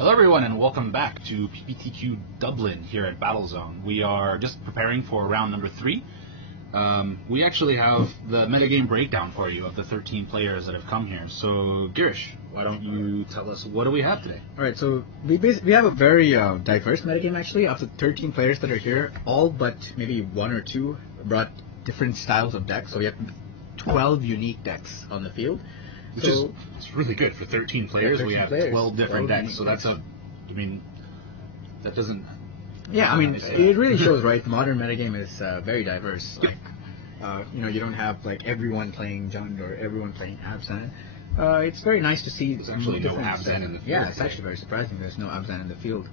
Hello everyone and welcome back to PPTQ Dublin here at Battlezone. We are just preparing for round number 3. We actually have the metagame breakdown for you of the 13 players that have come here. So Girish, why don't you tell us what do we have today? Alright, so we have a very diverse metagame actually. Of the 13 players that are here, all but maybe 1 or 2 brought different styles of decks. So we have 12 unique decks on the field. Which is really good. For 13 players, 13 we have players, 12 different 12 decks. So that's that doesn't... Yeah, I mean, it really shows, right? The modern metagame is very diverse. Like, you don't have like everyone playing Jund or everyone playing Abzan. It's very nice to see. There's actually no Abzan in the field. Yeah, it's actually very surprising. There's no Abzan in the field.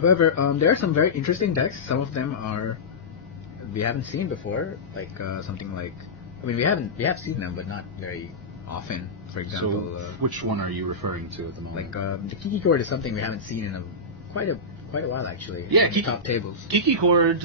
However, there are some very interesting decks. Some of them we haven't seen before, like something like. I mean, we have seen them, but not very often. For example, so which one are you referring to at the moment? Like the Kiki Chord is something we haven't seen in quite a while actually. Yeah, top tables. Kiki Chord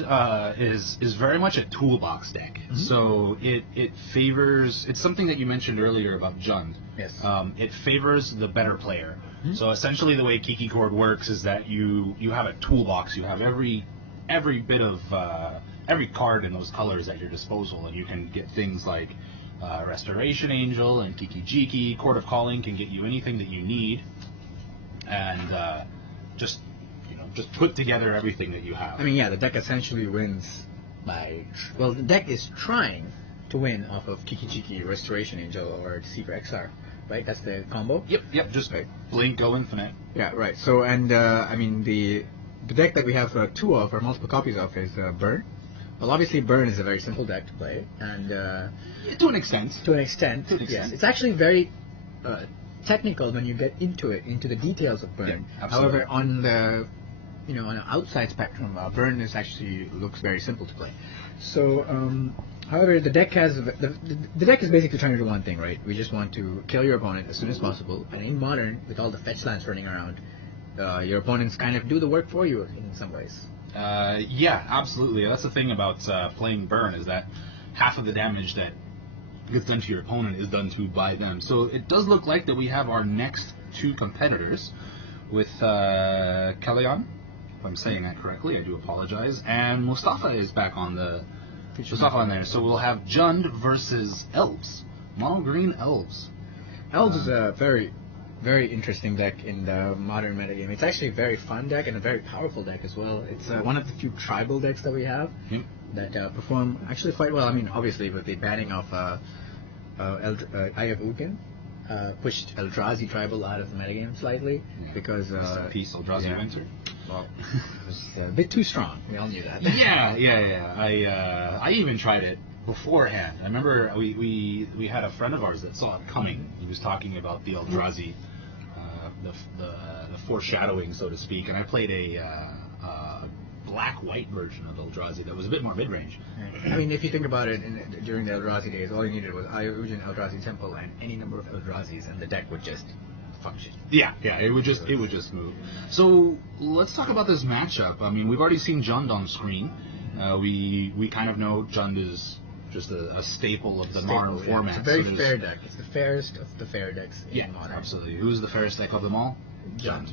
is very much a toolbox deck. Mm-hmm. So it favors. It's something that you mentioned earlier about Jund. Yes. It favors the better player. Mm-hmm. So essentially, the way Kiki Chord works is that you have a toolbox. You have every bit of every card in those colors at your disposal, and you can get things like Restoration Angel and Kiki Jiki. Court of Calling can get you anything that you need, and just put together everything that you have. I mean, yeah, the deck essentially wins by... Well, the deck is trying to win off of Kiki Jiki, Restoration Angel, or Secret XR, right? That's the combo? Yep, just right. Blink, go infinite. Yeah, right. So, and, I mean, the deck that we have 2 of, or multiple copies of, is Burn. Well, obviously, Burn is a very simple deck to play, and... to an extent. Yes. It's actually very technical when you get into it, into the details of Burn. Yeah, however, on the... on an outside spectrum, Burn looks very simple to play. So, however, the deck has the deck is basically trying to do one thing, right? We just want to kill your opponent as soon as possible. And in Modern, with all the fetch lands running around, your opponents kind of do the work for you in some ways. Yeah, absolutely. That's the thing about playing Burn, is that half of the damage that gets done to your opponent is done to by them. So it does look like that we have our next 2 competitors with Kalyan. If I'm saying that correctly, I do apologize. And Mustafa is back on there. So we'll have Jund versus Elves. Mono green Elves. Elves is a very, very interesting deck in the modern metagame. It's actually a very fun deck and a very powerful deck as well. It's one of the few tribal decks that we have that perform actually quite well. I mean, obviously with the banning of Eye of Ugin, pushed Eldrazi tribal out of the metagame slightly because Peace Eldrazi Winter. Well, it was a bit too strong. We all knew that. Yeah. I even tried it beforehand. I remember we had a friend of ours that saw it coming. He was talking about the Eldrazi, the foreshadowing, so to speak, and I played a black-white version of Eldrazi that was a bit more mid-range. I mean, if you think about it, during the Eldrazi days, all you needed was Eye of Ugin, Eldrazi Temple, and any number of Eldrazi's, and the deck would just function. Yeah, it would just move. So let's talk about this matchup. I mean, we've already seen Jund on screen. We kind of know Jund is just a staple of the modern format. It's a very fair deck. It's the fairest of the fair decks in Modern. Yeah, absolutely. Who's the fairest deck of them all? Jund.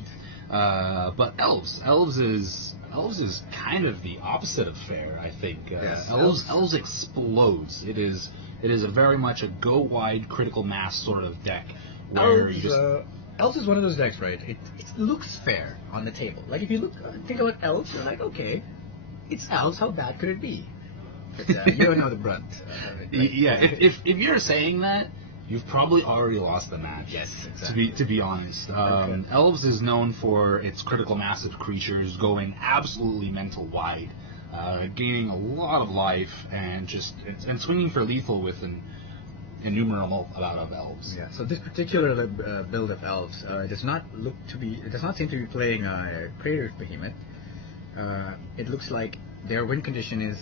But Elves is kind of the opposite of fair, I think. Yes, Elves explodes. It is a very much a go wide critical mass sort of deck. Where Elves is one of those decks, right? It looks fair on the table. Like if you think about Elves, you're like, okay, it's Elves. How bad could it be? But, you don't know the brunt. Right? Yeah, if you're saying that, you've probably already lost the match. Yes, exactly. To be honest, Elves is known for its critical mass of creatures going absolutely mental wide, gaining a lot of life, and swinging for lethal with an innumerable amount of Elves. Yeah. So this particular build of Elves does not seem to be playing Crater's Behemoth. It looks like their win condition is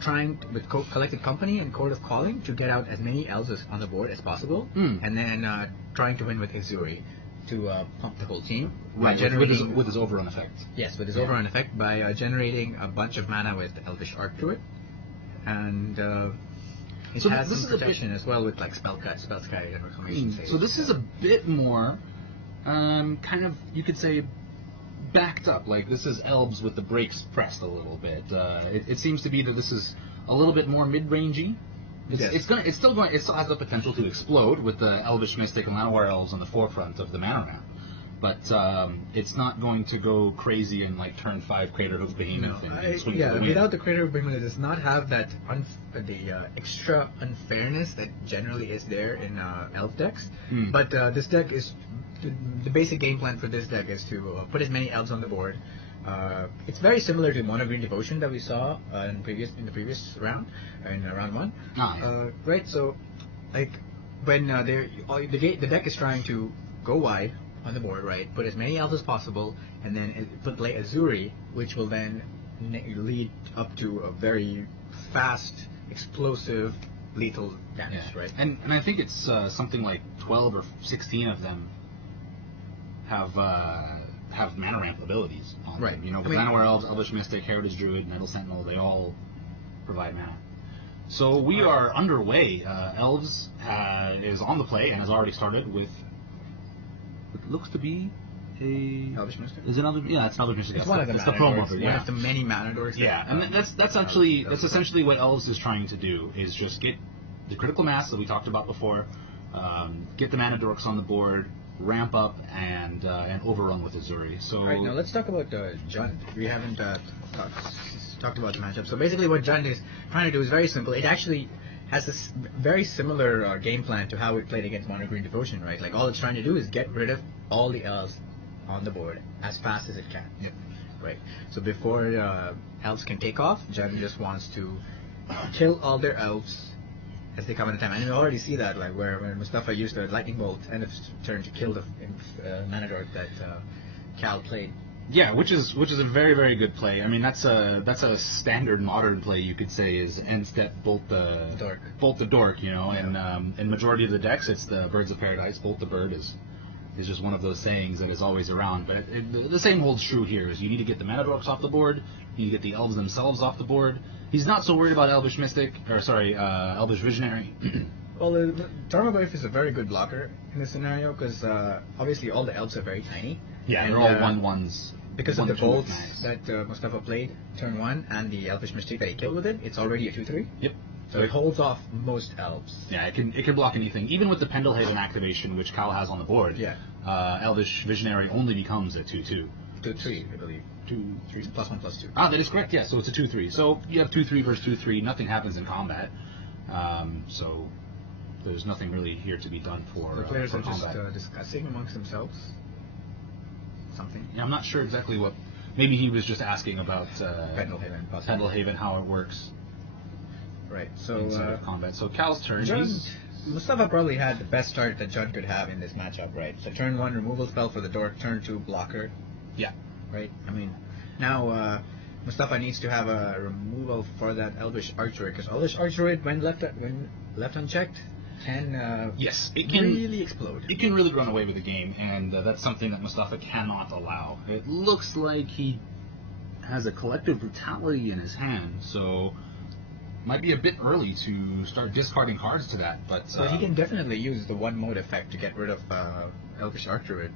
trying with Collected Company and Court of Calling to get out as many Elves on the board as possible, and then trying to win with Azuri to pump the whole team. Right, with his Overrun effect. Yes, with his Overrun effect by generating a bunch of mana with Elvish Arc to it, and it has some protection as well with like Spellsky and Reclamation Phase. So this is a bit more kind of, you could say, backed up. Like, this is elves with the brakes pressed a little bit. It seems to be that this is a little bit more mid-rangey. It still has the potential to explode with the Elvish Mystic and Llanowar Elves on the forefront of the mana ramp. But it's not going to go crazy and like turn 5 Craterhoof Behemoth and swing for the win. Without the Craterhoof Behemoth, it does not have that extra unfairness that generally is there in elf decks. But this deck is the basic game plan for this deck is to put as many elves on the board. It's very similar to Mono Green Devotion that we saw in the previous round, in round 1. Right. So, like when the deck is trying to go wide on the board, right? Put as many elves as possible, and then play Azuri, which will then lead up to a very fast, explosive, lethal damage, right? And I think it's something like 12 or 16 of them have mana ramp abilities on them. You know, with Llanowar Elves, Elvish Mystic, Heritage Druid, Metal Sentinel, they all provide mana. So we are underway. Elves is on the play and has already started with what looks to be a Elvish Mystic. Is it another? Yeah, it's Elvish Mystic. It's one of the promo. One of the many mana dorks. Yeah, and that's essentially what Elves is trying to do, is just get the critical mass that we talked about before, get the mana dorks on the board, ramp up, and overrun with Azuri. So right, now let's talk about Jund. We haven't talked about the matchup. So basically what Jund is trying to do is very simple. It actually has this very similar game plan to how it played against Mono Green Devotion, right? Like, all it's trying to do is get rid of all the elves on the board as fast as it can. Yep. Right. So before elves can take off, Jund just wants to kill all their elves as they come at a time. And you already see that, like when Mustafa used the lightning bolt end of turn to kill the mana dork that Cal played. Yeah, which is a very, very good play. I mean, that's a standard modern play, you could say, is end step bolt the dork, you know. Yeah. And in majority of the decks, it's the Birds of Paradise. Bolt the bird is just one of those sayings that is always around. But the same holds true here. Is you need to get the mana dorks off the board. You need to get the elves themselves off the board. He's not so worried about Elvish Mystic, Elvish Visionary. Well, Tarmogoyf is a very good blocker in this scenario because obviously all the elves are very tiny. Yeah, and they're all 1/1s. Because of the bolts that Mustafa played turn 1 and the Elvish Mystic that he killed with it, it's already a 2/3. Yep. So it holds off most elves. Yeah, it can block anything. Even with the Pendlehaven activation, which Cal has on the board, Elvish Visionary only becomes a 2/2. 2/3, I believe. 2/3 +1/+2. Ah, that is correct. Yeah, so it's a 2/3. So you have 2/3 versus 2/3. Nothing happens in combat. So there's nothing really here to be done for the players for are combat. just discussing amongst themselves something. Yeah, I'm not sure exactly what. Maybe he was just asking about Pendlehaven, how it works. Right. So inside of combat. So Cal's turn. Mustafa probably had the best start that Jund could have in this matchup, right? So turn 1 removal spell for the dork, turn 2 blocker. Yeah. Right. I mean, now Mustafa needs to have a removal for that Elvish Archery, because Elvish Archery, when left unchecked, can it can really explode. It can really run away with the game, and that's something that Mustafa cannot allow. It looks like he has a Collective Brutality in his hand, so might be a bit early to start discarding cards to that. But he can definitely use the one mode effect to get rid of Elvish Archery.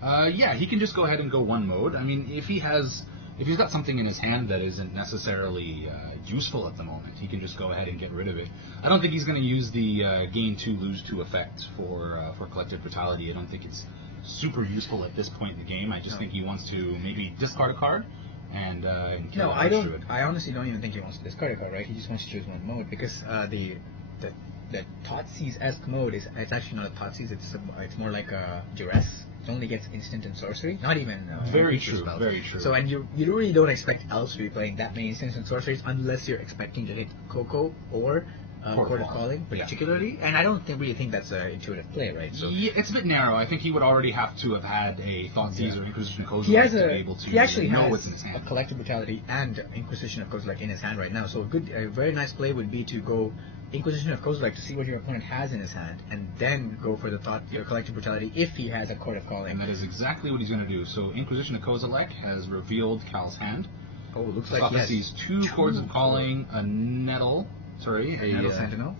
Yeah, he can just go ahead and go one mode. I mean, if he's got something in his hand that isn't necessarily useful at the moment, he can just go ahead and get rid of it. I don't think he's going to use the gain 2, lose 2 effect for Collective Brutality. I don't think it's super useful at this point in the game. I just think he wants to maybe discard a card and kill I honestly don't even think he wants to discard a card, right? He just wants to choose one mode, because the Thoughtseize-esque mode it's actually not a Thoughtseize, it's more like a Duress. It only gets instant and sorcery, not even very true. spells. Very true. So, and you really don't expect elves to be playing that many instants and sorceries unless you're expecting to hit Coco or Court of Calling, particularly. And I don't really think that's an intuitive play, right? So yeah, it's a bit narrow. I think he would already have to have had a Thoughtseize or Inquisition of Kozilek to be able to he actually know has what's in his hand. a Collective Brutality and Inquisition of Kozilek in his hand right now. So a very nice play would be to go Inquisition of Kozilek to see what your opponent has in his hand, and then go for the Collective Brutality if he has a Court of Calling. And that is exactly what he's going to do. So Inquisition of Kozilek has revealed Cal's hand. Oh, looks like he sees two Chords of Calling, a Nettle, Sorry, a Nettle Sentinel.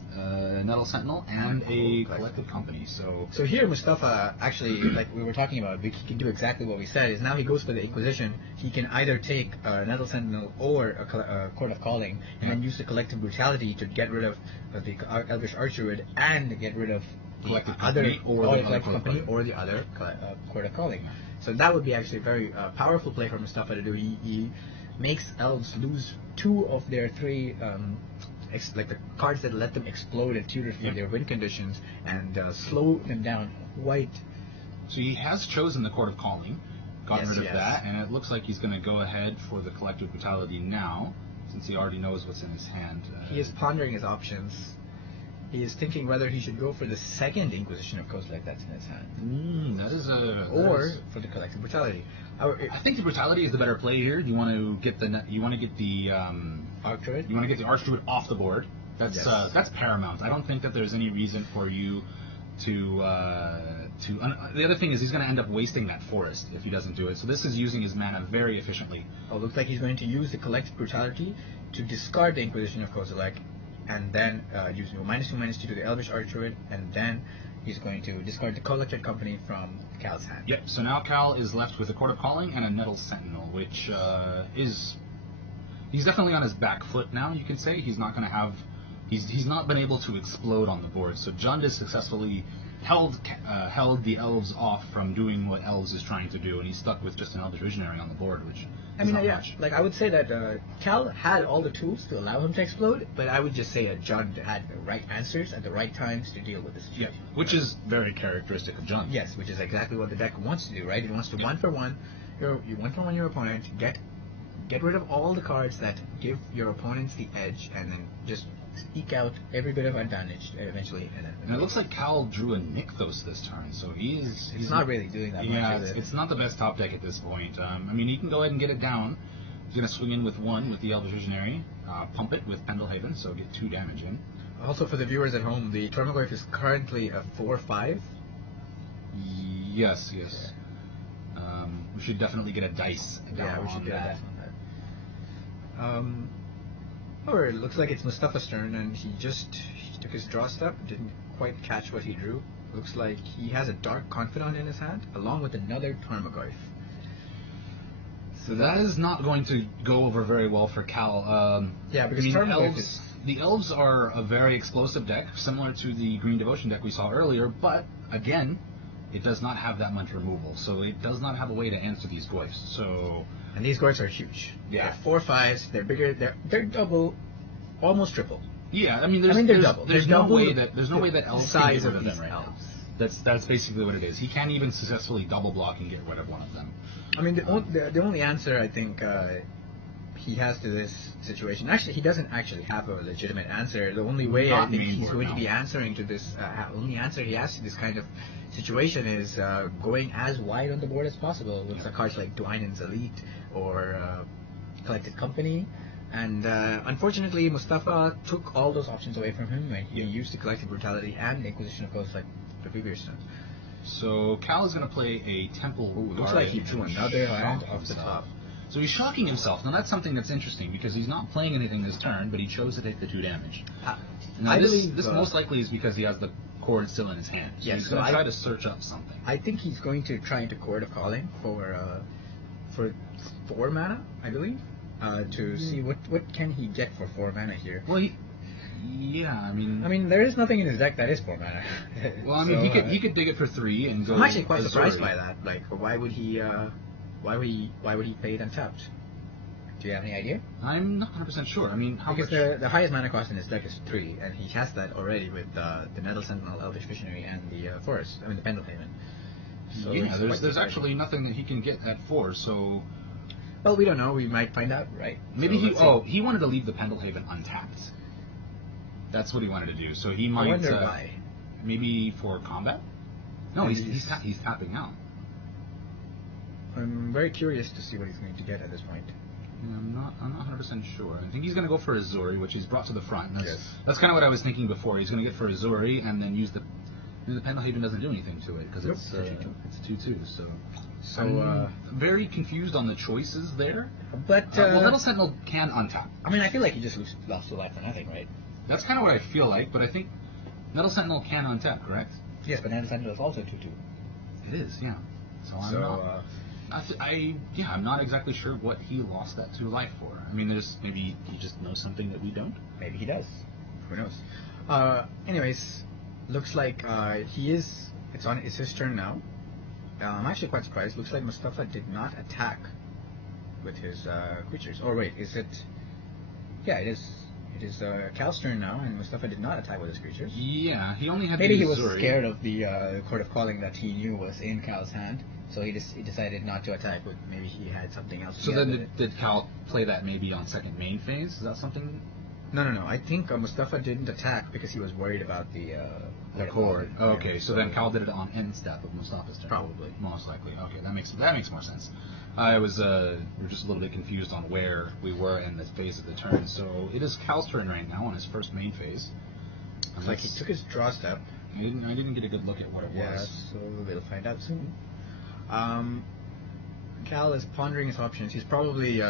Nettle Sentinel, and a collective company. So here Mustafa actually, like we were talking about, he can do exactly what we said. Is now he goes for the Inquisition. He can either take a Nettle Sentinel or a Court of Calling, and then use the collective brutality to get rid of the Elvish Archerdruid and get rid of collective the other company or the collective company or the other Court of Calling. So that would be actually a very powerful play for Mustafa to do. He makes elves lose 2 of their 3 like the cards that let them explode and tutor for their win conditions, and slow them down quite. So he has chosen the Court of Calling, gotten rid of that, and it looks like he's going to go ahead for the collective brutality now, since he already knows what's in his hand. He is pondering his options. He is thinking whether he should go for the second Inquisition of Coast like that's in his hand. That is a... Or for the collective brutality. I think the brutality is the better play here. You want to get the Archdruid. You want to get the Archdruid off the board. That's paramount. I don't think that there's any reason for you to. The other thing is he's going to end up wasting that forest if he doesn't do it. So this is using his mana very efficiently. Oh, looks like he's going to use the collective brutality to discard the Inquisition of Kozilek, and then use -2/-2 to the Elvish Archerdruid, and then he's going to discard the collected company from Cal's hand. Yep, so now Cal is left with a Court of Calling and a Nettle Sentinel, which is... He's definitely on his back foot now, you can say. He's not going to have... He's not been able to explode on the board, so Jund successfully held the elves off from doing what elves is trying to do, and he's stuck with just an Elvish Visionary on the board, which is not much. Like I would say that Cal had all the tools to allow him to explode, but I would just say that Jund had the right answers at the right times to deal with the situation. Yeah, which is very characteristic of Jund. Yes, which is exactly what the deck wants to do, right? It wants to you 1-for-1 your opponent, get rid of all the cards that give your opponents the edge, and then just eke out every bit of advantage eventually. And it looks like Cal drew a Nykthos this turn, so he's not really doing that much. Yeah, it's not the best top deck at this point. I mean, he can go ahead and get it down. He's going to swing in with 1 with the Elvish Visionary, pump it with Pendelhaven, so get 2 damage in. Also, for the viewers at home, the Tormaglyph is currently a 4/5. Yes. We should definitely get a dice down. Yeah, we should get that. a dice on that. Or it looks like it's Mustafa's turn, and he took his draw step, didn't quite catch what he drew. Looks like he has a Dark Confidant in his hand, along with another Tarmogoyf. So that is not going to go over very well for Cal. Because the elves are a very explosive deck, similar to the Green Devotion deck we saw earlier, but again, it does not have that much removal, so it does not have a way to answer these Goyfs. And these Goyfs are huge. Yeah. They're 4/5s, they're bigger, they're double, almost triple. Yeah, I mean, there's double. There's no way that elves can get rid of them right now. Elves. That's basically what it is. He can't even successfully double block and get rid of one of them. I mean, the only answer I think he has to this situation, actually, he doesn't actually have a legitimate answer. The only way I think he's going to be answering to this, only answer he has to this kind of situation is going as wide on the board as possible with the cards like Dwynen's Elite or Collected Company. And unfortunately, Mustafa took all those options away from him, and he used the Collective Brutality and the Inquisition of Ghosts like the previous time. So Cal is going to play a Temple. Looks like he drew another hand off the top. So he's shocking himself. Now that's something that's interesting because he's not playing anything this turn, but he chose to take the 2 damage. Now this most likely is because he has the cord still in his hand. So he's going to try to search up something. I think he's going to try into Court of Calling for 4 mana, I believe, to see what can he get for 4 mana here. Well, I mean, there is nothing in his deck that is 4 mana. Well, I mean, he could dig it for 3 and go. I'm actually quite surprised by that. Like, why would he play it untapped? Do you have any idea? I'm not 100% sure. I mean, because the highest mana cost in his deck is 3, and he has that already with the Nettle Sentinel, Elvish Visionary, and the Forest. I mean, the Pendelhaven. So there's actually nothing that he can get at 4. So. Well, we don't know. We might find out, right? Maybe he wanted to leave the Pendelhaven untapped. That's what he wanted to do. So he might. I wonder why. Maybe for combat. No, he's tapping out. I'm very curious to see what he's going to get at this point. I'm not 100% sure. I think he's going to go for Azuri, which he's brought to the front. That's kind of what I was thinking before. He's going to get for Azuri and then use the Pendelhaven doesn't do anything to it because it's a 2/2. So I'm very confused on the choices there. But Nettle Sentinel can untap. I mean, I feel like he just lost the life for nothing, right? That's kind of what I feel like, but I think Nettle Sentinel can untap, correct? Yes, but Nettle Sentinel is also 2/2. It is, yeah. So I'm not exactly sure what he lost that 2 life for. I mean, maybe he just knows something that we don't. Maybe he does. Who knows? Anyways, looks like it's his turn now. I'm actually quite surprised. Looks like Mustafa did not attack with his creatures. Oh wait, is it? Yeah, it is. It is Cal's turn now, and Mustafa did not attack with his creatures. Yeah, he only had. Maybe he was scared of the Court of Calling that he knew was in Cal's hand, so he decided not to attack. But maybe he had something else. So then, did Cal play that maybe on second main phase? Is that something? No. I think Mustafa didn't attack because he was worried about the cord. Oh, okay, so then Cal did it on end step of Mustafa's turn. Probably, most likely. Okay, that makes more sense. I was we're just a little bit confused on where we were in the phase of the turn. So it is Cal's turn right now on his first main phase. It's like he took his draw step. I didn't get a good look at what it was. So we'll find out soon. Cal is pondering his options. He's probably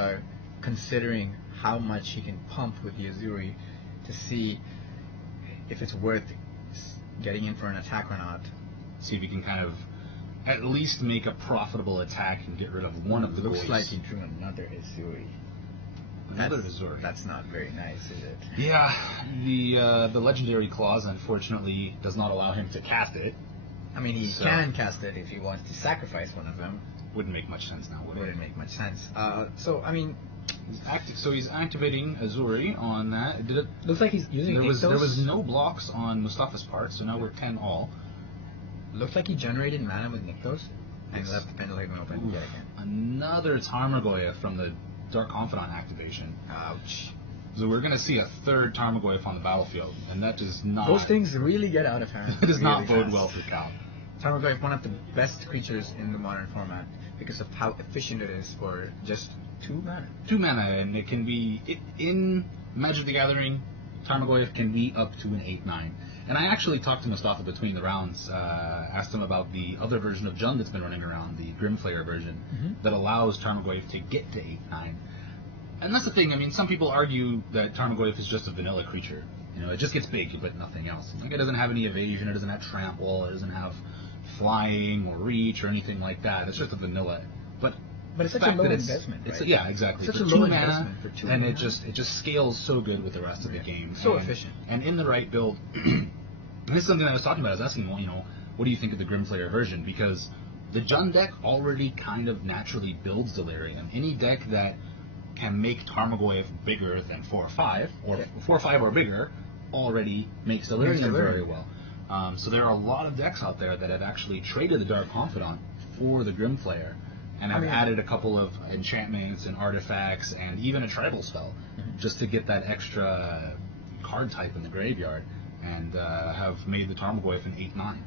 considering how much he can pump with the Azuri to see if it's worth getting in for an attack or not. See if he can kind of at least make a profitable attack and get rid of one of the Looks goalies. like he drew another Azuri. Another Azuri. That's not very nice, is it? Yeah, the legendary clause unfortunately does not allow him to cast it. I mean, he can cast it if he wants to sacrifice one of them. Wouldn't make much sense now, would it? Wouldn't make much sense. So I mean, he's activating Azuri on that. Did it? Looks like he's using. There was no blocks on Mustafa's part, so now we're 10 all. Looks like he generated mana with Nykthos and left the Pendelhaven open yet again. Another Tarmogoyf from the Dark Confidant activation. Ouch. So we're going to see a third Tarmogoyf on the battlefield, and that does not... Those things really get out of hand. It does not bode well for Cal. Tarmogoyf, one of the best creatures in the modern format, because of how efficient it is for just 2 mana. 2 mana, and it can be... in Magic the Gathering, Tarmogoyf can be up to an 8/9. And I actually talked to Mustafa between the rounds, asked him about the other version of Jund that's been running around, the Grimflayer version, that allows Tarmogoyf to get to 8/9. And that's the thing, I mean, some people argue that Tarmogoyf is just a vanilla creature. You know, it just gets big, but nothing else. Like, it doesn't have any evasion, it doesn't have trample, it doesn't have flying or reach or anything like that. It's just a vanilla. But it's such a low investment, right? Yeah, exactly. Such for a low 2 mana, investment for 2 and mana. it just scales so good with the rest of the game. So efficient. And in the right build... And this is something I was talking about. I was asking, well, you know, what do you think of the Grimflayer version? Because the Jund deck already kind of naturally builds Delirium. Any deck that can make Tarmogoyf bigger than 4 or 5, or 4 or 5 or bigger, already makes Delirium very well. So there are a lot of decks out there that have actually traded the Dark Confidant for the Grimflayer, and have added a couple of enchantments and artifacts and even a tribal spell, just to get that extra card type in the graveyard. And have made the Tarmogoyf an 8/9.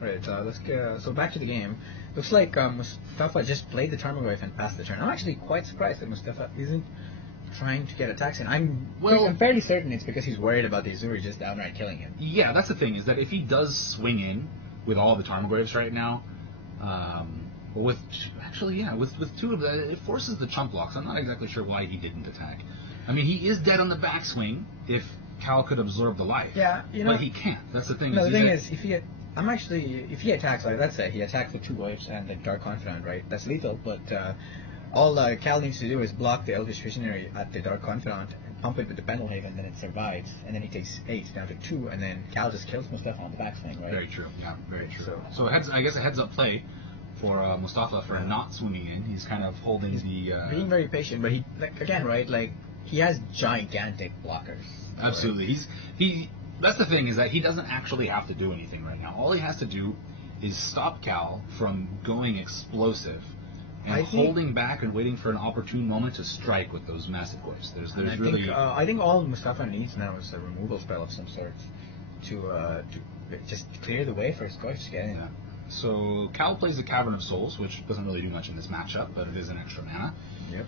Right, let's get, so back to the game. Looks like Mustafa just played the Tarmogoyf and passed the turn. I'm actually quite surprised that Mustafa isn't trying to get attacks in. I'm fairly certain it's because he's worried about the Azuri just downright killing him. Yeah, that's the thing, is that if he does swing in with all the Tarmogoyfs right now, with 2 of them, it forces the chump blocks. I'm not exactly sure why he didn't attack. I mean, he is dead on the backswing if Cal could absorb the life. Yeah, you know, but he can't. That's the thing. No, the thing is, if he attacks, like, let's say he attacks with 2 Goyfs and the Dark Confidant, right? That's lethal, but all Cal needs to do is block the Elvish Visionary at the Dark Confidant and pump it with the Pendelhaven, then it survives, and then he takes 8 down to 2, and then Cal just kills Mustafa on the backswing, right? Very true. Yeah, very true. So I guess a heads-up play for Mustafa for not swinging in. He's kind of holding being very patient, but he, again, right, he has gigantic blockers. Absolutely. That's the thing, is that he doesn't actually have to do anything right now. All he has to do is stop Cal from going explosive and holding back and waiting for an opportune moment to strike with those massive Goyfs. I think all Mustafa needs now is a removal spell of some sort to just clear the way for his Goyfs to get in. Yeah. So Cal plays the Cavern of Souls, which doesn't really do much in this matchup, but it is an extra mana. Yep.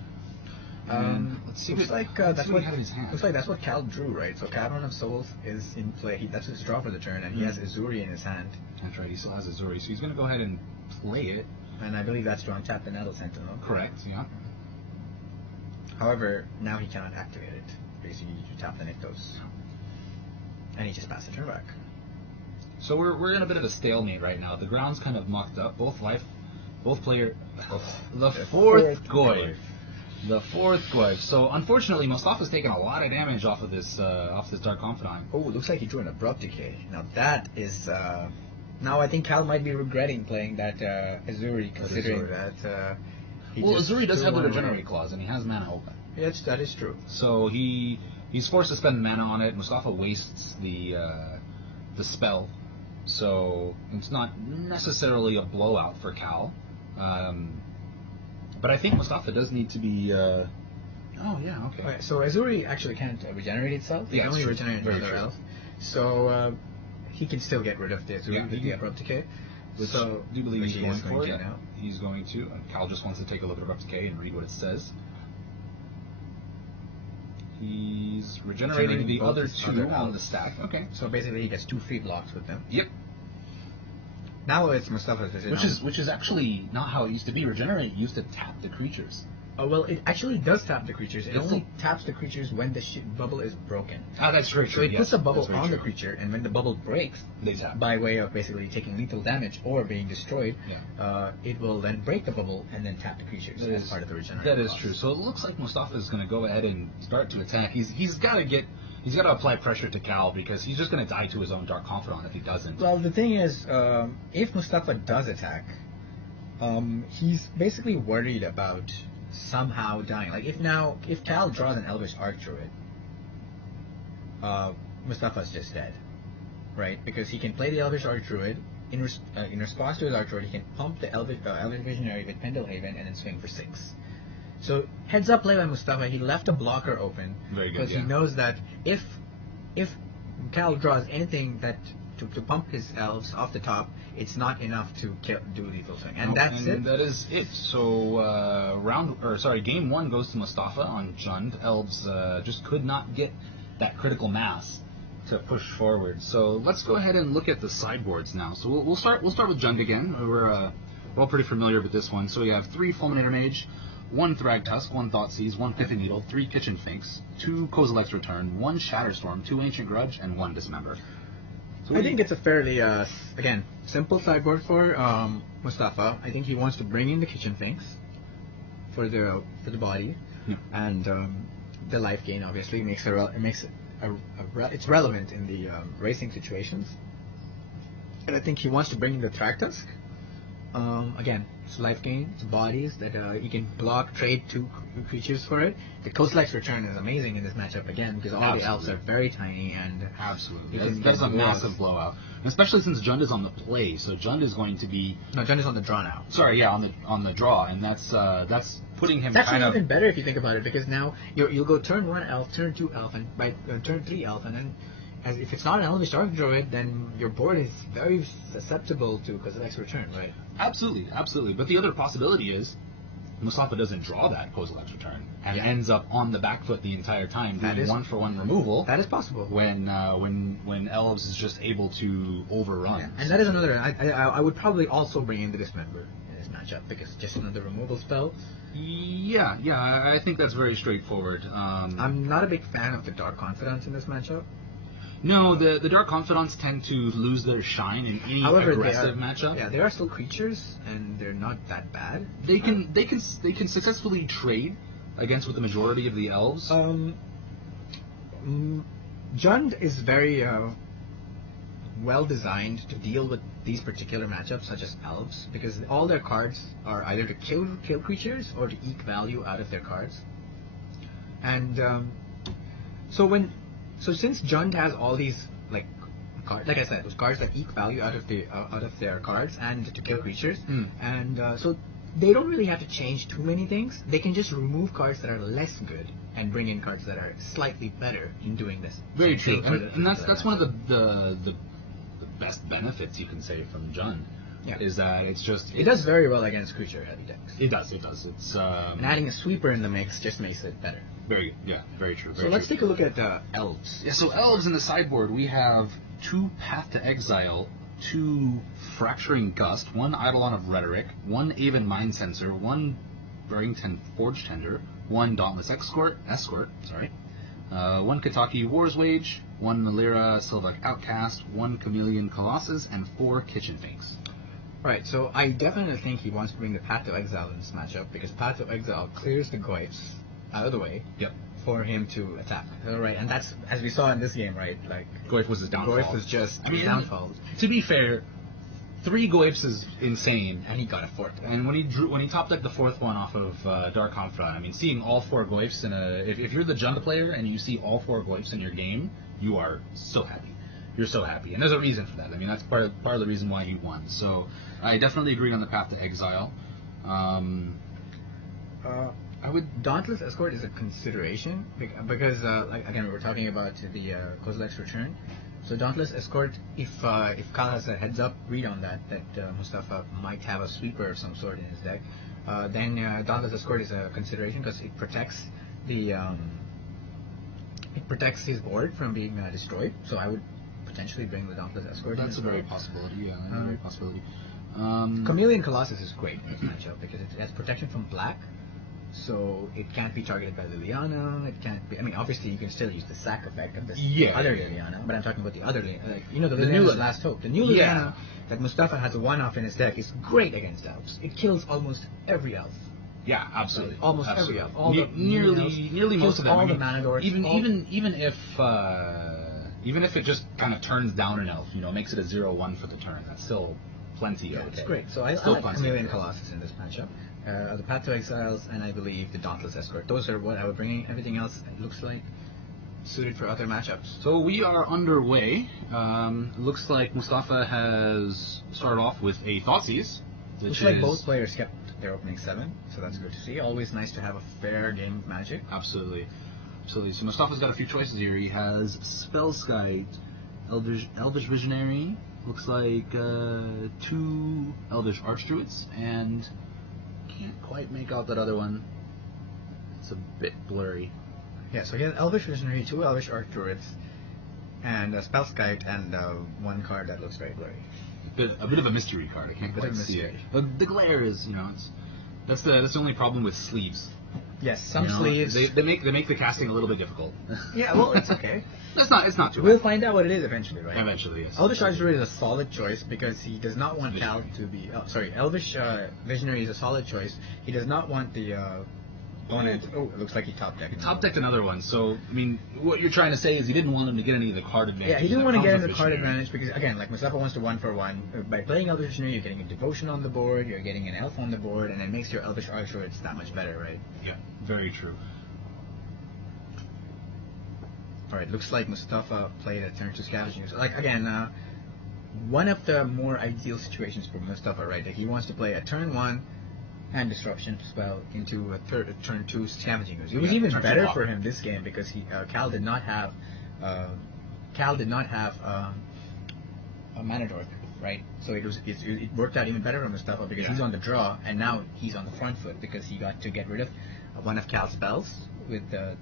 Let's see. Looks like that's what Cal drew, right? So Cavern of Souls is in play. That's his draw for the turn, and he has Azuri in his hand. That's right. He still has Azuri, so he's going to go ahead and play it. And I believe that's to untap the Nettle Sentinel. Correct. Yeah. However, now he cannot activate it because you need to tap the Nykthos. And he just passed the turn back. So we're in a bit of a stalemate right now. The ground's kind of mucked up. The fourth Goyf. The fourth Goyf. So unfortunately, Mustafa's taken a lot of damage off this Dark Confidant. Oh, looks like he drew an Abrupt Decay. Now that is... now I think Cal might be regretting playing that Azuri, considering that... Azuri does have the Regenerate clause, and he has mana open. Yes, that is true. So he's forced to spend mana on it. Mustafa wastes the spell. So it's not necessarily a blowout for Cal. But I think Mustafa does need to be... oh, yeah, okay. Right, so Azuri actually can't regenerate itself. It can only regenerate another elf. So he can still get rid of the Azuri with the Abrupt Decay. So I do believe he's going for it. He's going to. Cal just wants to take a look at Abrupt Decay and read what it says. He's regenerating the other two on the stack. Okay. So basically he gets 2 free blocks with them. Yep. Now it's Mustafa's decision. Which is actually not how it used to be. Regenerate used to tap the creatures. Oh, well, it actually does tap the creatures. It only taps the creatures when the bubble is broken. Ah, that's very true. So it puts a bubble on the creature, and when the bubble breaks, they tap. By way of basically taking lethal damage or being destroyed, it will then break the bubble and then tap the creatures as part of the regeneration. That is true. So it looks like Mustafa is going to go ahead and start to attack. He's got to apply pressure to Cal because he's just going to die to his own Dark Confidant if he doesn't. Well, the thing is, if Mustafa does attack, he's basically worried about somehow dying. Like if Cal draws an Elvish Archdruid, Mustafa's just dead, right? Because he can play the Elvish Archdruid in response to his Archdruid. He can pump the Elvish Visionary with Pendelhaven and then swing for 6. So heads up play by Mustafa. He left a blocker open because he knows that if Cal draws anything that to pump his elves off the top, it's not enough to do lethal swing, and that's it. That is it. So game 1 goes to Mustafa on Jund. Elves just could not get that critical mass to push forward. So let's go ahead and look at the sideboards now. So we'll start with Jund again. We're all pretty familiar with this one. So we have 3 Fulminator Mage, 1 Thragtusk, 1 Thoughtseize, 1 Pithing Needle, 3 Kitchen Finks, 2 Kozilek's Return, 1 Shatterstorm, 2 Ancient Grudge, and 1 Dismember. So I think it's a fairly, again, simple sideboard for Mustafa. I think he wants to bring in the Kitchen Finks for the body, and the life gain obviously makes it's relevant in the racing situations. And I think he wants to bring in the Thragtusk. Again, it's life gain, it's bodies that he can block, trade 2 creatures for it. The Kozilek's Return is amazing in this matchup again because all the elves are very tiny and that's a massive blowout, especially since Jund is on the play. So Jund is going to be Jund is on the draw now. Sorry, yeah, on the draw, and that's putting him. It's actually even better if you think about it because now you'll go turn 1 elf, turn 2 elf, and by turn 3 elf, and then. If it's not an Elvish Archdruid, then your board is very susceptible to Kozilek's Return, right? Absolutely. But the other possibility is Mustafa doesn't draw that Kozilek's Return and ends up on the back foot the entire time doing 1-for-1 removal. That is possible. When Elves is just able to overrun. Yeah. And that is another. I would probably also bring in the Dismember in this matchup because it's just another removal spell. Yeah, I think that's very straightforward. I'm not a big fan of the Dark Confidants in this matchup. No, the Dark Confidants tend to lose their shine in any aggressive matchup. Yeah, they are still creatures, and they're not that bad. They can successfully trade against with the majority of the elves. Jund is very well designed to deal with these particular matchups, such as elves, because all their cards are either to kill creatures or to eke value out of their cards. And So since Jund has all these like I said, those cards that eke value out of their cards and to kill creatures, and so they don't really have to change too many things. They can just remove cards that are less good and bring in cards that are slightly better in doing this. Very true, and that's one of the best benefits you can say from Jund. Yeah. Is that it does very well against creature heavy decks. It does. It's and adding a sweeper in the mix just makes it better. Very good. Yeah, very true. So let's take a look at elves. Yeah, so elves in the sideboard, we have 2 Path to Exile, 2 Fracturing Gust, 1 Eidolon of Rhetoric, 1 Aven Mind Sensor, 1 Burrington Forge Tender, 1 Dauntless Escort, 1 Kataki War's Wage, 1 Nalira Silver Outcast, 1 Chameleon Colossus, and 4 Kitchen Finks. Right, so I definitely think he wants to bring the Path to Exile in this matchup because Path to Exile clears the Goyfs out of the way. Yep. For him to attack. Right, and that's, as we saw in this game, right? Like Goyf was his downfall. Goyf was just his downfall. To be fair, 3 Goyfs is insane. And he got a 4th one. And when he top decked the 4th one off of Dark Confront, I mean, seeing all 4 Goyfs in if you're the jungle player and you see all 4 Goyfs in your game, you are so happy. You're so happy, and there's a reason for that. I mean, that's part of the reason why he won. So I definitely agree on the Path to Exile. I would Dauntless Escort is a consideration because like again we were talking about the Kozilek's return. So Dauntless Escort, if Kyle has a heads up read on that Mustafa might have a sweeper of some sort in his deck, then Dauntless Escort is a consideration because it protects his board from being destroyed. So I would potentially bring the Dauntless Escort. That's a very possibility. Yeah, that's a very possibility. Chameleon Colossus is great in this matchup because it has protection from black. So it can't be targeted by Liliana. It can't be. I mean, obviously you can still use the sack effect of this other Liliana, but I'm talking about the other, the Liliana's Last Hope. The new Liliana that Mustafa has a one-off in his deck is great against elves. It kills almost every elf. Yeah, absolutely. Almost absolutely. every elf. Nearly most of them. All the Manadors. Even if it just kind of turns down an elf, makes it a 0/1 for the turn. That's still plenty. It's great. So I like Chameleon Colossus in this matchup. The Path to Exiles, and I believe the Dauntless Escort. Those are what I would bring in. Everything else, it looks like, suited for other matchups. So we are underway. Looks like Mustafa has started off with a Thoughtseize. Looks like both players kept their opening 7, so that's good to see. Always nice to have a fair game of Magic. Absolutely. So Mustafa's got a few choices here. He has Spellskite, Elvish Visionary, looks like 2 Elvish Archdruids, and can't quite make out that other one. It's a bit blurry. Yeah, so he has Elvish Visionary, 2 Elvish Archdruids, and a Spellskite, and 1 card that looks very blurry. A bit of a mystery card. I can't quite see it. The glare is, that's the only problem with sleeves. Yes, some sleeves. They make the casting a little bit difficult. Yeah, well, it's okay. It's not too bad. We'll find out what it is eventually, right? Eventually, yes. Elvish Archdruid is a solid choice because he does not want Cal to be... Elvish Visionary is a solid choice. He does not want the opponent... Oh, it looks like he top-decked. Top-decked another one. So, I mean, what you're trying to say is he didn't want him to get any of the card advantage. Yeah, he didn't want to get any of the card advantage because, again, like Mustafa wants to 1-for-1. By playing Elvish Visionary, you're getting a Devotion on the board, you're getting an Elf on the board, and it makes your Elvish Archdruids that much better, right? Yeah, very true. Alright, looks like Mustafa played a turn 2 Scavenging. So, like, again, one of the more ideal situations for Mustafa, right? That he wants to play a turn 1 and Disruption spell into a turn 2 Scavenging. It was even better for him this game because Cal did not have a Manador, right? So it worked out even better for Mustafa because he's on the draw, and now he's on the front foot because he got to get rid of one of Cal's spells with the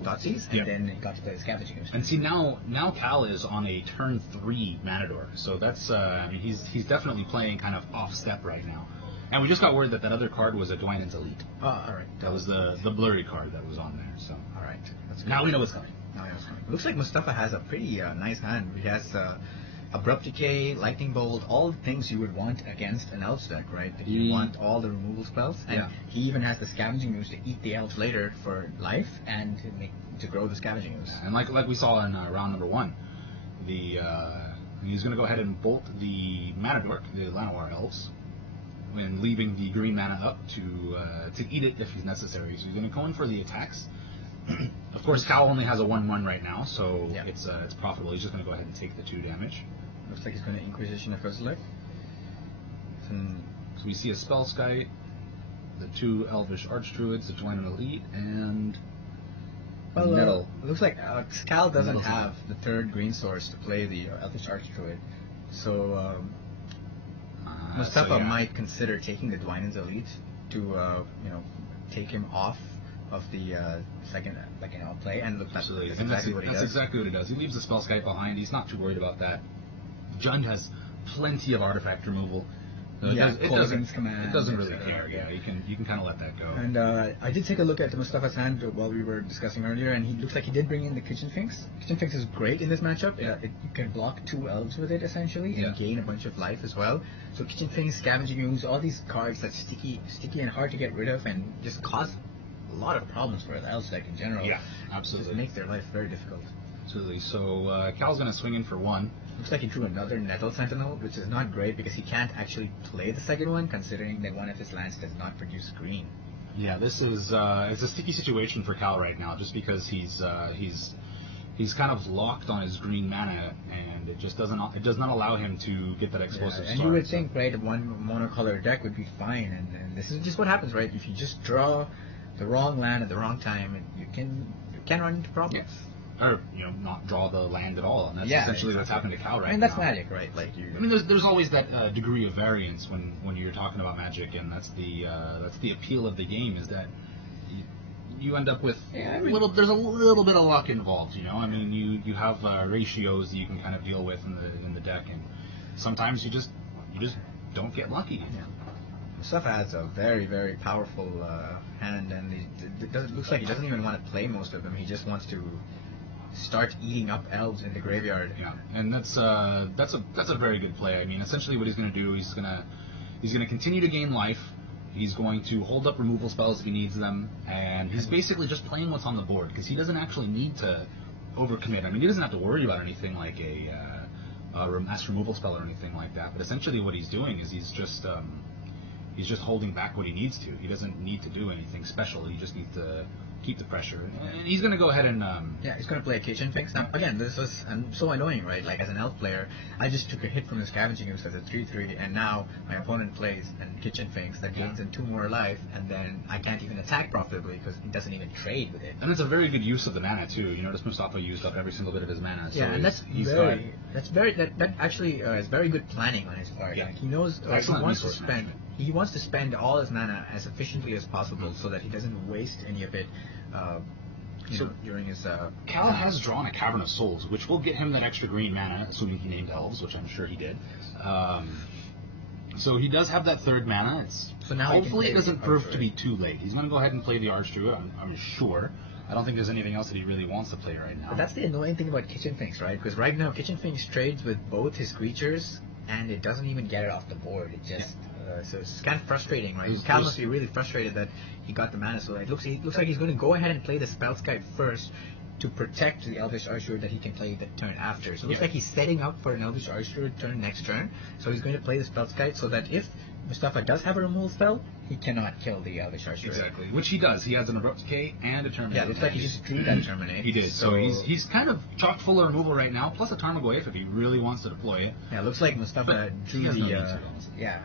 Thoughtseize, and then he got to play the Scavenging. And see, now Cal is on a turn 3 Matador, so that's he's definitely playing kind of off step right now. And we just got word that other card was a Dwynen's Elite. Oh, all right. That was the blurry card that was on there. So all right, now we know what's coming. Looks like Mustafa has a pretty nice hand. He has Abrupt Decay, Lightning Bolt, all the things you would want against an Elf deck, right? That you want all the removal spells, and he even has the Scavenging Ooze to eat the Elves later for life and to grow the Scavenging Ooze. And like we saw in round number 1, he's going to go ahead and bolt the Matador, the Llanowar Elves, when leaving the green mana up to eat it if he's necessary. So he's going to go in for the attacks. Of course, Cal only has a 1/1 right now, so it's profitable. He's just going to go ahead and take the 2 damage. Looks like he's going to Inquisition of Kozilek. So we see a Spellskite, the 2 Elvish Archdruids, the Dwynen Elite, and Nettle. It looks like Cal doesn't have the 3rd green source to play the Elvish Archdruid, so Mustafa might consider taking the Dwynen's Elite to take him off of the second play, and that's exactly what he does. That's exactly what he does. He leaves the Spellskite behind. He's not too worried about that. Jund has plenty of artifact removal. No, it Poison's command. It doesn't really care. Yeah, you can kind of let that go. And I did take a look at Mustafa's hand while we were discussing earlier, and he looks like he did bring in the Kitchen Finks. Kitchen Finks is great in this matchup. Yeah. You can block 2 elves with it essentially, and Yeah. gain a bunch of life as well. So Kitchen Finks, Scavenging Ooze, all these cards that's sticky and hard to get rid of, and just cause a lot of problems for the elves deck in general. Yeah, absolutely. Just makes their life very difficult. Absolutely. So Cal's going to swing in for 1. Looks like he drew another Nettle Sentinel, which is not great because he can't actually play the second one, considering that one of his lands does not produce green. Yeah, this is it's a sticky situation for Cal right now, just because he's kind of locked on his green mana, and it does not allow him to get that explosive and start. you would think, right, one monocolor deck would be fine, and this is just what happens, right? If you just draw the wrong land at the wrong time, you can run into problems. Yes. Or not draw the land at all, and that's essentially what's happened to Cal right now. And that's Magic, right? Like I mean, there's always that degree of variance when you're talking about Magic, and that's the appeal of the game, is that you end up with there's a little bit of luck involved. I mean, you have ratios that you can kind of deal with in the deck, and sometimes you just don't get lucky. Yeah. Mustafa has a very, very powerful hand, and it looks like he doesn't even want to play most of them. He just wants to start eating up elves in the graveyard. Yeah, and that's a very good play. I mean, essentially what he's going to do, he's going to continue to gain life. He's going to hold up removal spells if he needs them, and he's basically just playing what's on the board, because he doesn't actually need to overcommit. I mean, he doesn't have to worry about anything like a mass removal spell or anything like that. But essentially what he's doing is he's just holding back what he needs to. He doesn't need to do anything special. He just needs to keep the pressure. And he's going to go ahead and... he's going to play a Kitchen Finks. Now, again, this was so annoying, right? Like, as an elf player, I just took a hit from the Scavenging Ooze as a 3/3, and now my opponent plays a Kitchen Finks that gains him 2 more life, and then I can't even attack profitably because he doesn't even trade with it. And it's a very good use of the mana, too. You notice Mustafa used up every single bit of his mana. So yeah, and that actually is very good planning on his part. Yeah. Like, he knows he wants to spend all his mana as efficiently as possible so that he doesn't waste any of it during his... Cal has drawn a Cavern of Souls, which will get him that extra green mana, assuming he named elves, which I'm sure he did. So he does have that 3rd mana. Hopefully it doesn't prove to be too late. He's going to go ahead and play the Archdruid, I'm sure. I don't think there's anything else that he really wants to play right now. But that's the annoying thing about Kitchen Finks, right? Because right now Kitchen Finks trades with both his creatures, and it doesn't even get it off the board. It just... so it's kind of frustrating, right? Cal must be really frustrated that he got the mana. So it looks like he's going to go ahead and play the Spellskite first to protect the Elvish Archdruid that he can play the turn after. So it looks like he's setting up for an Elvish Archdruid turn next turn. So he's going to play the Spellskite so that if Mustafa does have a removal spell, he cannot kill the Elvish Archdruid. Exactly, which he does. He has an Abrupt Decay and a Terminate. Yeah, it looks like he just drew that Terminate. He did. So he's kind of chock full of removal right now, plus a Tarmogoyf if he really wants to deploy it. Yeah, it looks like Mustafa drew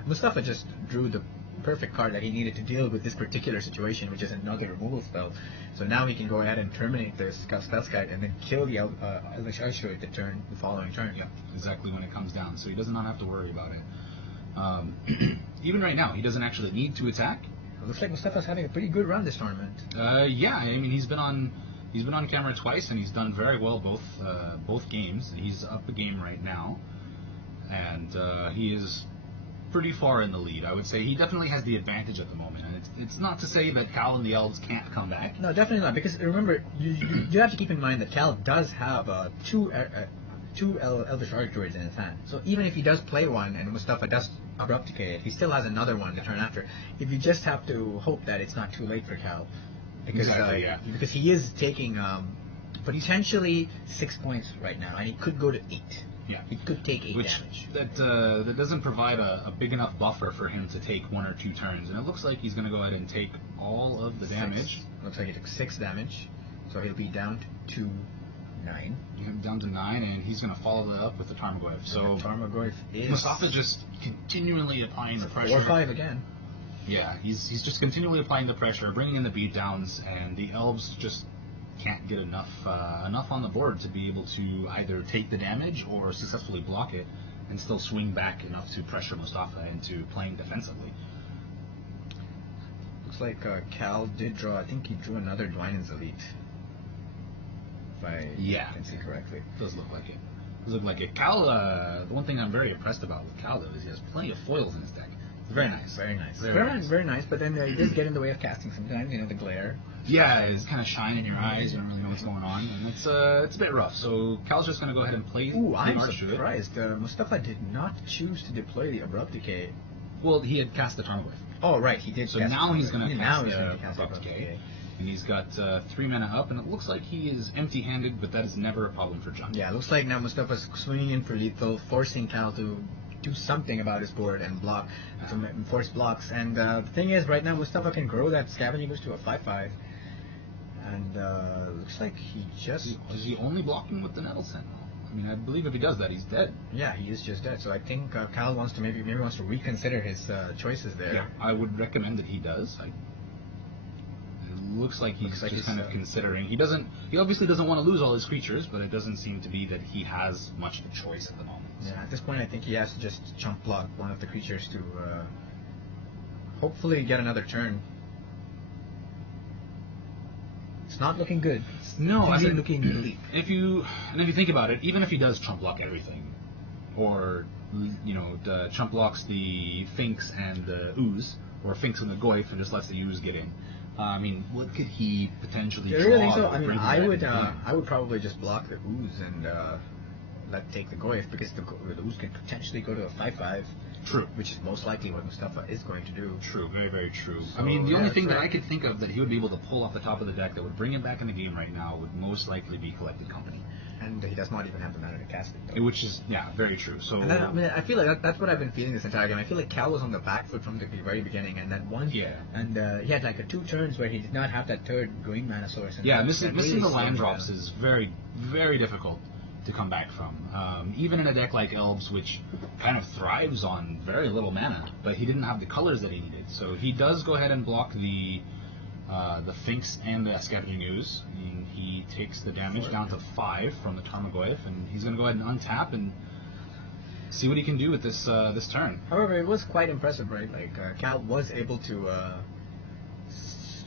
Mustafa just drew the perfect card that he needed to deal with this particular situation, which is another removal spell. So now he can go ahead and terminate the Spellskite and then kill the Elvish Archdruid the following turn. Yeah, exactly when it comes down. So he does not have to worry about it. Even right now, he doesn't actually need to attack. It looks like Mustafa's having a pretty good run this tournament. Yeah, I mean he's been on camera twice and he's done very well both games. He's up a game right now, and he is pretty far in the lead. I would say he definitely has the advantage at the moment, and it's not to say that Cal and the Elves can't come back. No, definitely not. Because remember, you have to keep in mind that Cal does have two Elvish Archdruids in his hand. So even if he does play one and Mustafa does Abrupt Decay it, he still has another one the turn after. If you just have to hope that it's not too late for Cal, because because he is taking potentially 6 points right now, and he could go to 8. Yeah, he could take 8 damage. That doesn't provide a big enough buffer for him to take 1 or 2 turns, and it looks like he's going to go ahead and take all of the damage. Looks like he took 6 damage, so he'll be down to 9. Down to 9, and he's going to follow that up with the Tarmogoyf. So Tarmogoyf is... Mustafa's just continually applying the pressure. 4 or 5 again. Yeah, he's just continually applying the pressure, bringing in the beatdowns, and the Elves just can't get enough on the board to be able to either take the damage or successfully block it and still swing back enough to pressure Mustafa into playing defensively. Looks like Cal did draw, I think he drew another Dwynen's Elite. If I can see correctly. Does look like it. Cal, the one thing I'm very impressed about with Cal, though, is he has plenty of foils in his deck. Very nice, very nice. Very nice, but then it does get in the way of casting sometimes, the glare. Yeah, it's kind of shine in your eyes, you don't really know what's going on, and it's a bit rough. So Cal's just going to go ahead and play the I'm Archduke. surprised. Mustafa did not choose to deploy the Abrupt Decay. Well, he had cast the Tarmogoyf. Oh, right, he did. So now he's going to cast the Abrupt Abrupt Decay. Decay. And he's got 3 mana up, and it looks like he is empty-handed, but that is never a problem for John. Yeah, it looks like now Mustafa's swinging in for lethal, forcing Cal to do something about his board and block, to force blocks. And the thing is, right now Mustafa can grow that Scavenging Ooze to a 5/5. And looks like he just... Is he only blocking with the Nettle Sentinel? I mean, I believe if he does that, he's dead. Yeah, he is just dead. So I think Cal wants to maybe wants to reconsider his choices there. Yeah, I would recommend that he does. It looks like he's just kind of considering. He obviously doesn't want to lose all his creatures, but it doesn't seem to be that he has much of a choice at the moment. Yeah, at this point I think he has to just chump block one of the creatures to hopefully get another turn. It's not looking good. No, I mean, looking bleak. If you think about it, even if he does chump block everything, or chump blocks the Finks and the Ooze, or Finks and the Goyf and just lets the Ooze get in. I mean, what could he potentially draw? Really think so? I mean, I would probably just block the Ooze and take the Goyf, because the Ooze could potentially go to a 5/5. True. Which is most likely what Mustafa is going to do. True, very, very true. So, I mean, the only thing that I could think of that he would be able to pull off the top of the deck that would bring him back in the game right now would most likely be Collected Company. And he does not even have the mana to cast it, though. Which is, yeah, very true. So, and then, I mean, I feel like that's what I've been feeling this entire game. I feel like Cal was on the back foot from the very beginning, and that one... Yeah. And he had like 2 turns where he did not have that third green mana source. And yeah, missing the land drops is very, very difficult to come back from. Even in a deck like Elves, which kind of thrives on very little mana, but he didn't have the colors that he needed. So he does go ahead and block the Finks and the Scavenging Ooze. And he takes the damage down to 5 from the Tarmogoyf, and he's going to go ahead and untap and see what he can do with this turn. However, it was quite impressive, right? Like, Cal was able to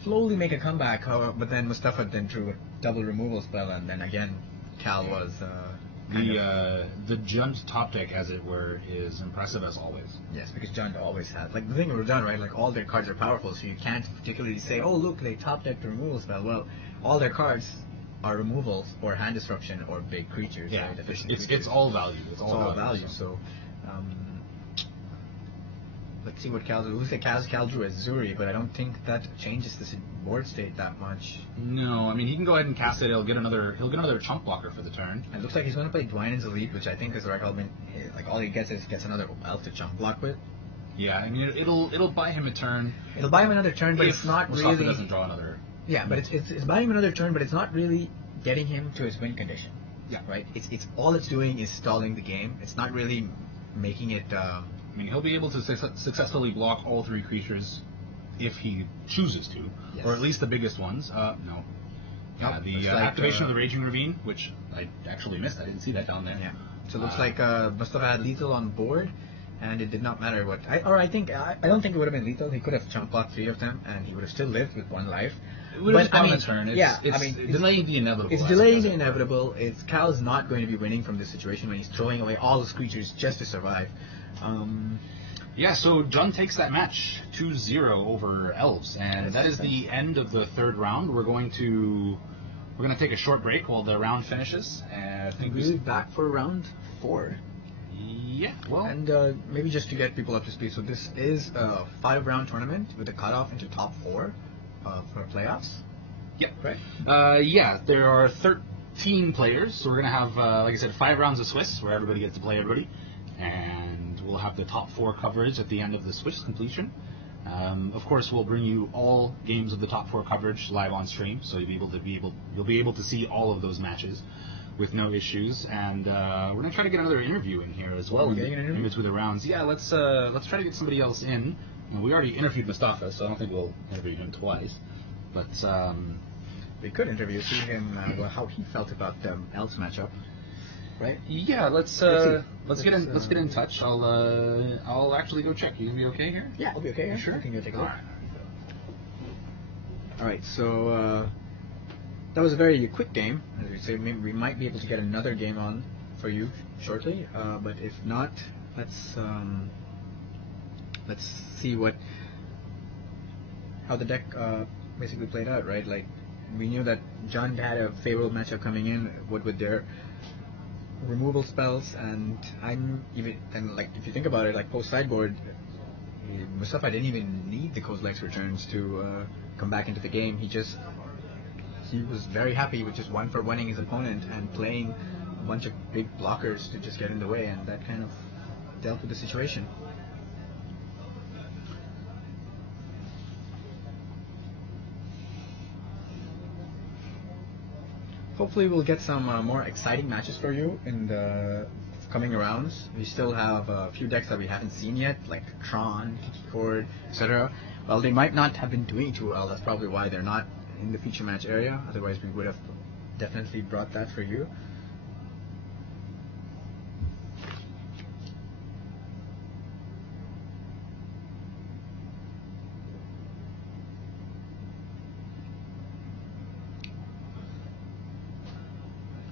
slowly make a comeback, but then Mustafa then drew a double removal spell, and then again, Cal was... the Jund top deck, as it were, is impressive as always. Yes, because Jund always has... Like, the thing with Jund, right, like, all their cards are powerful, so you can't particularly say, oh, look, they top decked the removal spell. Well, all their cards are removals, or hand disruption, or big creatures. Yeah, right? it's all value. It's all value. So, let's see what Cal drew. Looks like Cal drew a Zuri, but I don't think that changes the board state that much. No, I mean, he can go ahead and cast it. He'll get another chump blocker for the turn. It looks like he's going to play Dwynen's Elite, which I think is the right element. Like, all he gets is another elf to chump block with. Yeah, I mean, it'll buy him a turn. It'll buy him another turn, but it's not Mustafa really... doesn't draw another. Yeah, but it's buying him another turn, but it's not really getting him to his win condition. Yeah. Right? It's all it's doing is stalling the game. It's not really making it... I mean, he'll be able to successfully block all 3 creatures if he chooses to, yes. Or at least the biggest ones. No. Nope. The activation of the Raging Ravine, which I actually missed. I didn't see that down there. Yeah. So it looks like Mustafa had lethal on board, and it did not matter what... I don't think it would have been lethal. He could have chump blocked 3 of them, and he would have still lived with 1 life. It would have gone a turn. It's delaying the inevitable. It's delaying the inevitable. Cal's not going to be winning from this situation when he's throwing away all his creatures just to survive. Yeah, so Jund takes that match 2-0 over Elves, and that is the end of the 3rd round. We're going to take a short break while the round finishes. And I think we'll be back for round 4. Yeah, well, and maybe just to get people up to speed. So this is a 5-round tournament with a cutoff into top 4 for playoffs. Yep. Right. Yeah, there are 13 players, so we're gonna have, like I said, 5 rounds of Swiss where everybody gets to play everybody, and we'll have the top 4 coverage at the end of the Swiss completion. Of course, we'll bring you all games of the top 4 coverage live on stream, so you'll be able to see all of those matches with no issues. And we're gonna try to get another interview in here as well in between the rounds. Yeah, let's try to get somebody else in. We already interviewed Mustafa, so I don't think we'll interview him twice. But we could interview, see him how he felt about the Elves matchup. Right? Yeah, let's get in touch. I'll actually go check. You gonna be okay here? Yeah, I'll be okay. Sure. I can go take a look. All right. So that was a very quick game. As we say, maybe we might be able to get another game on for you shortly. But if not, let's let's see how the deck basically played out, right? Like, we knew that John had a favorable matchup coming in, what with their removal spells, and like, if you think about it, like post sideboard, Mustafa didn't even need the Kozilek's returns to come back into the game. He was very happy with just one for winning his opponent and playing a bunch of big blockers to just get in the way, and that kind of dealt with the situation. Hopefully we'll get some more exciting matches for you in the coming rounds. We still have a few decks that we haven't seen yet, like Tron, Cord, etc. Well, they might not have been doing too well. That's probably why they're not in the feature match area. Otherwise, we would have definitely brought that for you.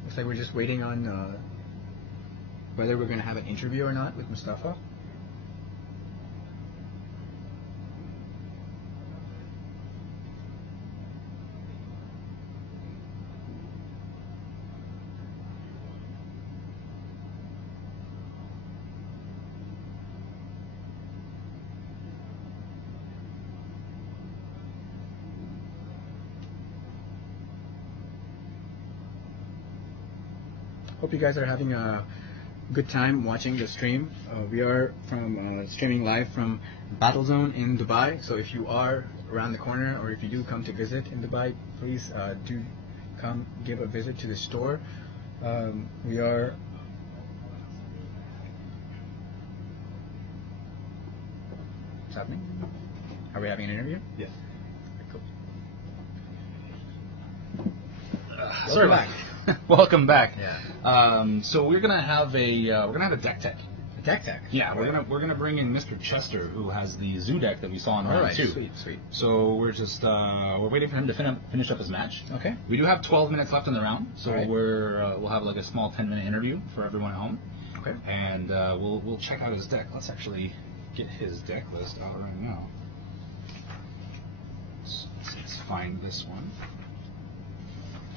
Looks like we're just waiting on whether we're going to have an interview or not with Mustafa. Hope you guys are having a good time watching the stream. We are streaming live from Battlezone in Dubai. So if you are around the corner, or if you do come to visit in Dubai, please do come give a visit to the store. We are. What's happening? Are we having an interview? Yes. Cool. Sorry, back. Welcome back. Yeah. So we're gonna have a deck tech. A deck tech. Yeah, we're gonna bring in Mr. Chester, who has the zoo deck that we saw in round 2. Sweet. So we're just we're waiting for him to finish up his match. Okay. We do have 12 minutes left in the round, so Right. we'll have like a small 10-minute interview for everyone at home. Okay. And we'll check out his deck. Let's actually get his deck list out right now. Let's find this one.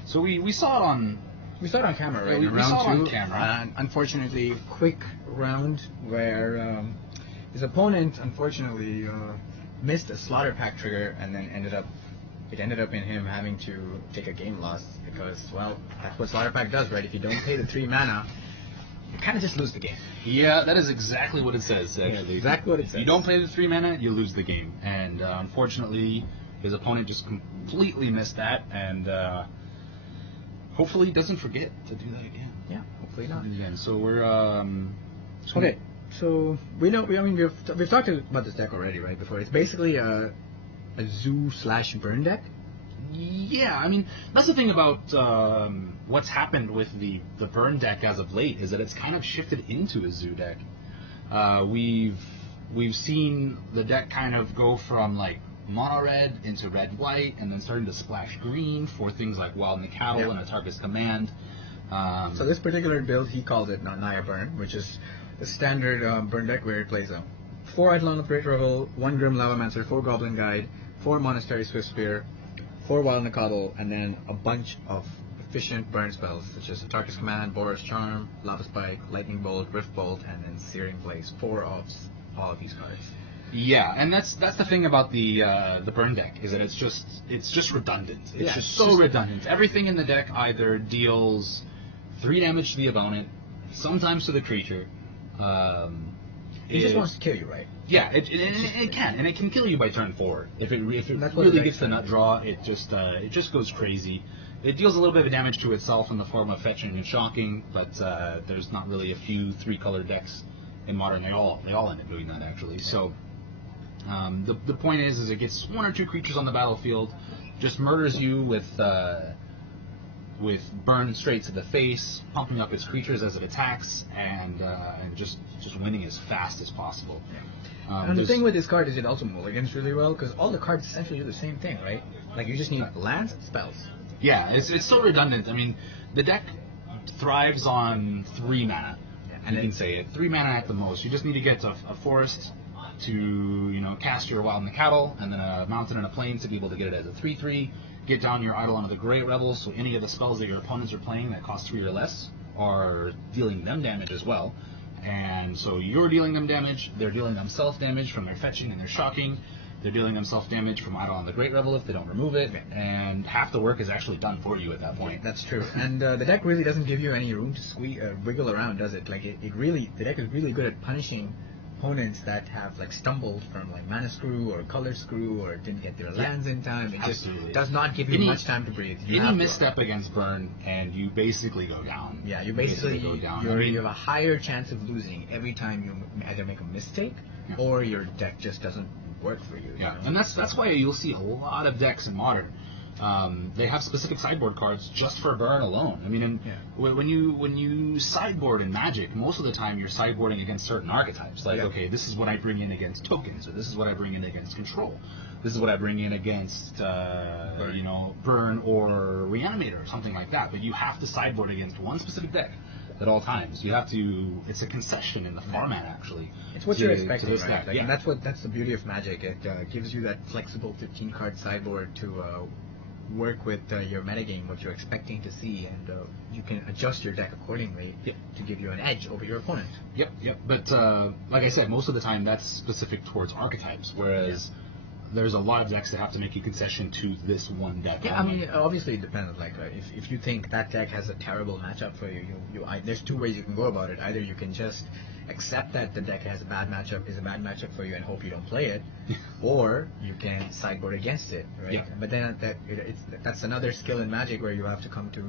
So we saw it on. We saw it on camera, right? Yeah, we in round saw it 2. on camera. Unfortunately, quick round where his opponent unfortunately missed a slaughter pack trigger, and then ended up in him having to take a game loss because, well, that's what slaughter pack does, right? If you don't pay the 3 mana, you kind of just lose the game. Yeah, that is exactly what it says. Actually, exactly what it says. If you don't play the 3 mana, you lose the game, and unfortunately, his opponent just completely missed that, and hopefully he doesn't forget to do that again. Yeah, hopefully not. Again, so we're okay. So we've talked about this deck already, right? Before, it's basically a zoo/burn deck. Yeah, I mean, that's the thing about what's happened with the burn deck as of late, is that it's kind of shifted into a zoo deck. We've seen the deck kind of go from like mono red into red white, and then starting to splash green for things like Wild Nikau and Atarka's Command. So this particular build, he calls it Naya Burn, which is a standard burn deck where it plays 4 Eidolon of Great Revel, 1 Grim Lavamancer, 4 Goblin Guide, 4 Monastery Swift Spear, 4 Wild Nikau, and then a bunch of efficient burn spells such as Atarka's Command, Boros Charm, Lava Spike, Lightning Bolt, Rift Bolt, and then Searing Blaze. 4 of all of these cards. Yeah, and that's the thing about the burn deck, is that it's just redundant. It's just redundant. Everything in the deck either deals 3 damage to the opponent, sometimes to the creature. It just wants to kill you, right? Yeah, it can, and it can kill you by turn 4. If it That's really gets the nut draw, it just goes crazy. It deals a little bit of damage to itself in the form of fetching and shocking, but there's not really a few 3-color decks in Modern. They all end up doing that, actually. So the point is it gets 1 or 2 creatures on the battlefield, just murders you with burn straight to the face, pumping up its creatures as it attacks, and just winning as fast as possible. And the thing with this card is it also mulligans really well, because all the cards essentially do the same thing, right? Like, you just need lands and spells. Yeah, it's so redundant. I mean, the deck thrives on 3 mana. And you can say it. 3 mana at the most. You just need to get a forest, to, you know, cast your Wild and the Cattle, and then a Mountain and a Plain to be able to get it as a 3/3. Get down your Eidolon of the Great Rebel, so any of the spells that your opponents are playing that cost 3 or less are dealing them damage as well. And so you're dealing them damage, they're dealing themselves damage from their fetching and their shocking, they're dealing themselves damage from Eidolon of the Great Rebel if they don't remove it, and half the work is actually done for you at that point. That's true. And the deck really doesn't give you any room to wiggle around, does it? Like, the deck is really good at punishing opponents that have like stumbled from like Mana Screw or Color Screw or didn't get their lands in time. It just does not give you much time to breathe. Any misstep against burn and you basically go down. Yeah, you basically go down. You have a higher chance of losing every time you either make a mistake or your deck just doesn't work for you. Yeah, you know? And that's why you'll see a lot of decks in Modern. They have specific sideboard cards just for burn alone. I mean, when you sideboard in Magic, most of the time you're sideboarding against certain archetypes. Like, okay, this is what I bring in against tokens, or this is what I bring in against control. This is what I bring in against, you know, burn or reanimator or something like that. But you have to sideboard against one specific deck at all times. You have to. It's a concession in the format, actually. It's what you're expecting, right? Deck. Like, and that's the beauty of Magic. It gives you that flexible 15-card sideboard to work with your metagame, what you're expecting to see, and you can adjust your deck accordingly to give you an edge over your opponent. Yep. But like I said, most of the time that's specific towards archetypes, whereas there's a lot of decks that have to make a concession to this one deck. Yeah, I mean, obviously it depends. Like, if you think that deck has a terrible matchup for you, there's two ways you can go about it. Either you can just accept that the deck has a bad matchup for you and hope you don't play it, or you can sideboard against it, right? Yeah. But then that's another skill in Magic where you have to come to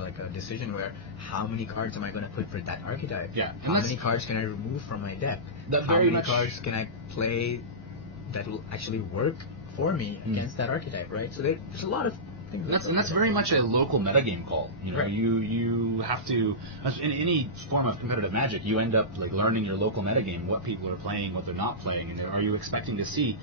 like a decision where how many cards am I going to put for that archetype? Yeah. How many cards can I remove from my deck? How many cards can I play that will actually work for me against that archetype, right? So there's a lot of things. And that's very much a local metagame call. You know, you have to, in any form of competitive Magic, you end up like learning your local metagame, what people are playing, what they're not playing, and are you expecting to see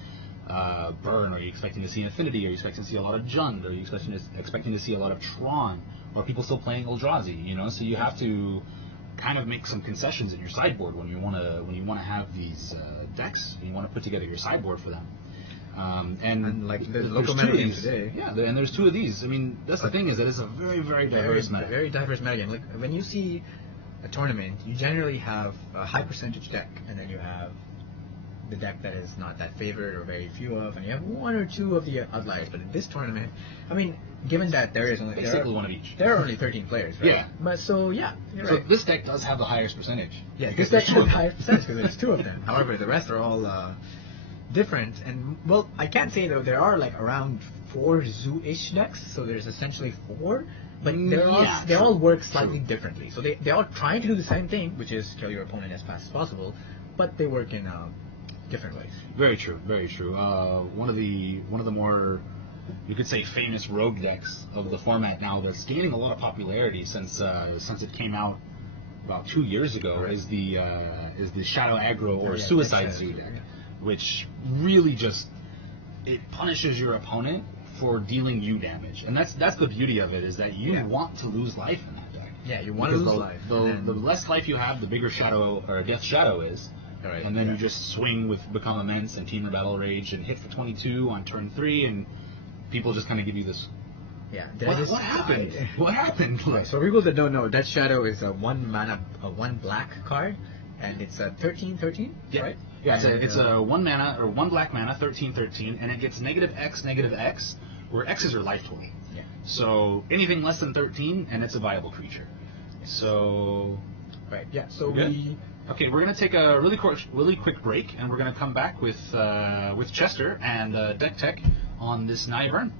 burn? Are you expecting to see Infinity? Are you expecting to see a lot of Jund? Are you expecting to see a lot of Tron? Or are people still playing Eldrazi? You know, so you have to kind of make some concessions in your sideboard when you want to have these decks. You want to put together your sideboard for them. And like the local metagame today. Yeah, and there's two of these. I mean, that's the thing, is that it's a very, very diverse metagame. Very diverse metagame. Like, when you see a tournament, you generally have a high percentage deck, and then you have the deck that is not that favored or very few of, and you have one or two of the outliers. But in this tournament, I mean, given that there is only basically one of each. There are only 13 players, right? Yeah. But so you're right. This deck does have the highest percentage. Yeah, this deck has the highest percentage because there's two of them. However, the rest are all different. And well, I can't say though, there are like around 4 zoo-ish decks, so there's essentially 4. But they all work slightly differently. So they all try to do the same thing, which is kill your opponent as fast as possible, but they work in different ways. Very true, very true. One of the more, you could say, famous rogue decks of the format now that's gaining a lot of popularity since it came out about 2 years ago is the Shadow Aggro or Suicide Zoo deck, which really just it punishes your opponent for dealing you damage, and that's the beauty of it, is that you want to lose life in that deck. Yeah, you want to lose life. The less life you have, the bigger Shadow or Death Shadow is. Right. And then you just swing with Become Immense and Team Battle Rage and hit for 22 on turn 3, and people just kind of give you this. Yeah. What happened? What happened? Right, so for people that don't know, Death Shadow is a 1 black card, and it's a 13/13. Yeah. Right. Yeah. It's a 1 mana or 1 black mana 13/13, and it gets -X, where X's are life total. Yeah. So anything less than 13, and it's a viable creature. So. Right. Yeah. So Okay, we're going to take a really quick break, and we're going to come back with Chester and Deck Tech on this Nigh Burn.